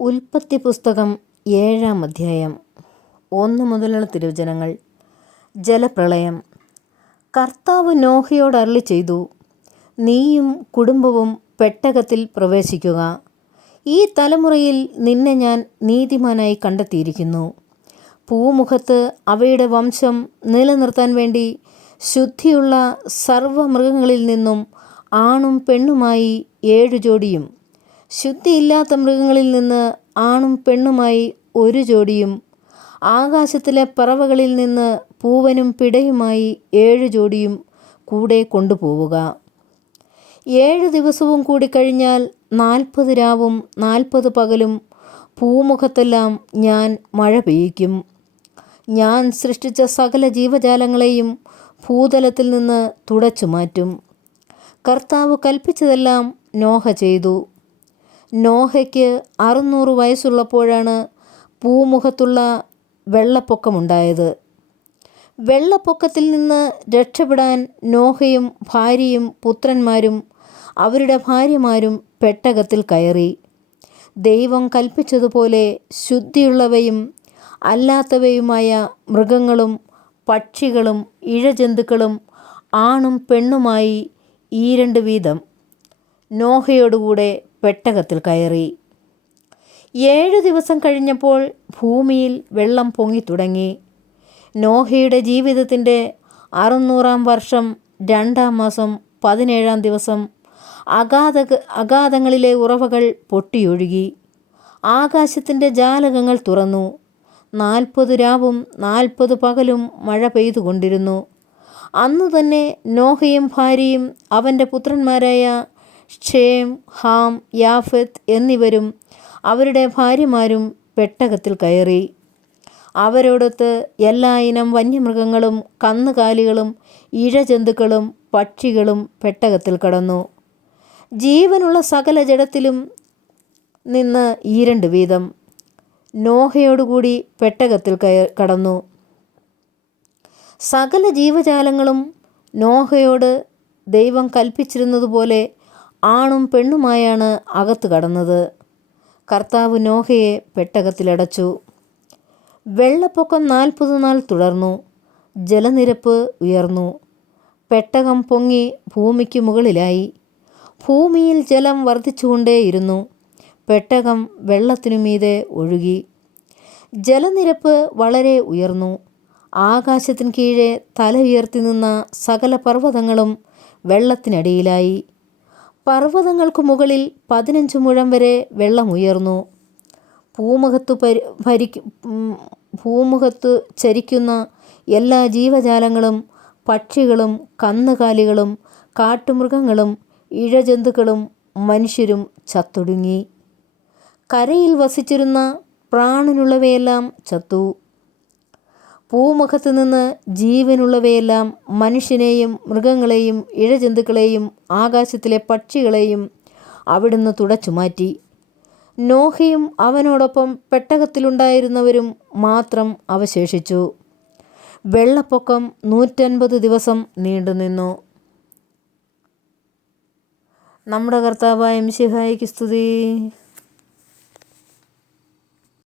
ഉൽപ്പത്തി പുസ്തകം 7-ാം അധ്യായം 1 മുതലുള്ള തിരുവചനങ്ങൾ. ജലപ്രളയം. കർത്താവ് നോഹയോട് അരുളിച്ചെയ്തു, നീയും കുടുംബവും പെട്ടകത്തിൽ പ്രവേശിക്കുക. ഈ തലമുറയിൽ നിന്നെ ഞാൻ നീതിമാനായി കണ്ടെത്തിയിരിക്കുന്നു. ഭൂമുഖത്ത് അവയുടെ വംശം നിലനിർത്താൻ വേണ്ടി ശുദ്ധിയുള്ള സർവ്വമൃഗങ്ങളിൽ നിന്നും ആണും പെണ്ണുമായി 7 ജോഡിയും, ശുദ്ധിയില്ലാത്ത മൃഗങ്ങളിൽ നിന്ന് ആണും പെണ്ണുമായി 1 ജോഡിയും, ആകാശത്തിലെ പറവകളിൽ നിന്ന് പൂവനും പിടയുമായി 7 ജോഡിയും കൂടെ കൊണ്ടുപോവുക. 7 ദിവസവും കൂടി കഴിഞ്ഞാൽ 40 രാവും 40 പകലും ഭൂമുഖത്തെല്ലാം ഞാൻ മഴ പെയ്യിക്കും. ഞാൻ സൃഷ്ടിച്ച സകല ജീവജാലങ്ങളെയും ഭൂതലത്തിൽ നിന്ന് തുടച്ചു മാറ്റും. കർത്താവ് കൽപ്പിച്ചതെല്ലാം നോഹ ചെയ്തു. നോഹയ്ക്ക് 600 വയസ്സുള്ളപ്പോഴാണ് ഭൂമുഖത്തുള്ള വെള്ളപ്പൊക്കമുണ്ടായത്. വെള്ളപ്പൊക്കത്തിൽ നിന്ന് രക്ഷപ്പെടാൻ നോഹയും ഭാര്യയും പുത്രന്മാരും അവരുടെ ഭാര്യമാരും പെട്ടകത്തിൽ കയറി. ദൈവം കൽപ്പിച്ചതുപോലെ ശുദ്ധിയുള്ളവയും അല്ലാത്തവയുമായ മൃഗങ്ങളും പക്ഷികളും ഇഴജന്തുക്കളും ആണും പെണ്ണുമായി 2 വീതം നോഹയോടുകൂടെ പെട്ടകത്തിൽ കയറി. 7 ദിവസം കഴിഞ്ഞപ്പോൾ ഭൂമിയിൽ വെള്ളം പൊങ്ങിത്തുടങ്ങി. നോഹയുടെ ജീവിതത്തിൻ്റെ 600-ാം വർഷം 2-ാം മാസം 17-ാം ദിവസം അഗാധങ്ങളിലെ ഉറവകൾ പൊട്ടിയൊഴുകി. ആകാശത്തിൻ്റെ ജാലകങ്ങൾ തുറന്നു. 40 രാവും 40 പകലും മഴ പെയ്തുകൊണ്ടിരുന്നു. അന്നു തന്നെ നോഹയും ഭാര്യയും അവൻ്റെ പുത്രന്മാരായ ഷേം, ഹാം, യാഫെത്ത് എന്നിവരും അവരുടെ ഭാര്യമാരും പെട്ടകത്തിൽ കയറി. അവരോടൊത്ത് എല്ലാ ഇനം വന്യമൃഗങ്ങളും കന്നുകാലികളും ഇഴജന്തുക്കളും പക്ഷികളും പെട്ടകത്തിൽ കടന്നു. ജീവനുള്ള സകല ജഡത്തിലും നിന്ന് 2 വീതം നോഹയോടുകൂടി പെട്ടകത്തിൽ കടന്നു. സകല ജീവജാലങ്ങളും നോഹയോട് ദൈവം കൽപ്പിച്ചിരുന്നതുപോലെ ആണും പെണ്ണുമായാണ് അകത്ത് കടന്നത്. കർത്താവ് നോഹയെ പെട്ടകത്തിലടച്ചു. വെള്ളപ്പൊക്കം 40 നാൾ തുടർന്നു. ജലനിരപ്പ് ഉയർന്നു. പെട്ടകം പൊങ്ങി ഭൂമിക്ക് മുകളിലായി. ഭൂമിയിൽ ജലം വർദ്ധിച്ചുകൊണ്ടേയിരുന്നു. പെട്ടകം വെള്ളത്തിനു മീതെ ഒഴുകി. ജലനിരപ്പ് വളരെ ഉയർന്നു. ആകാശത്തിന് കീഴെ തല ഉയർത്തി നിന്ന സകല പർവ്വതങ്ങളും വെള്ളത്തിനടിയിലായി. പർവ്വതങ്ങൾക്ക് മുകളിൽ 15 മുഴം വരെ വെള്ളമുയർന്നു. ഭൂമുഖത്തു ചരിക്കുന്ന എല്ലാ ജീവജാലങ്ങളും പക്ഷികളും കന്നുകാലികളും കാട്ടുമൃഗങ്ങളും ഇഴജന്തുക്കളും മനുഷ്യരും ചത്തൊടുങ്ങി. കരയിൽ വസിച്ചിരുന്ന പ്രാണനുള്ളവയെല്ലാം ചത്തു. ഭൂമുഖത്ത് നിന്ന് ജീവനുള്ളവയെല്ലാം മനുഷ്യനെയും മൃഗങ്ങളെയും ഇഴജന്തുക്കളെയും ആകാശത്തിലെ പക്ഷികളെയും അവിടുന്ന് തുടച്ചു മാറ്റി. നോഹയും അവനോടൊപ്പം പെട്ടകത്തിലുണ്ടായിരുന്നവരും മാത്രം അവശേഷിച്ചു. വെള്ളപ്പൊക്കം 150 ദിവസം നീണ്ടുനിന്നു. നമ്മുടെ കർത്താവായ മിശിഹായിക്ക് സ്തുതി.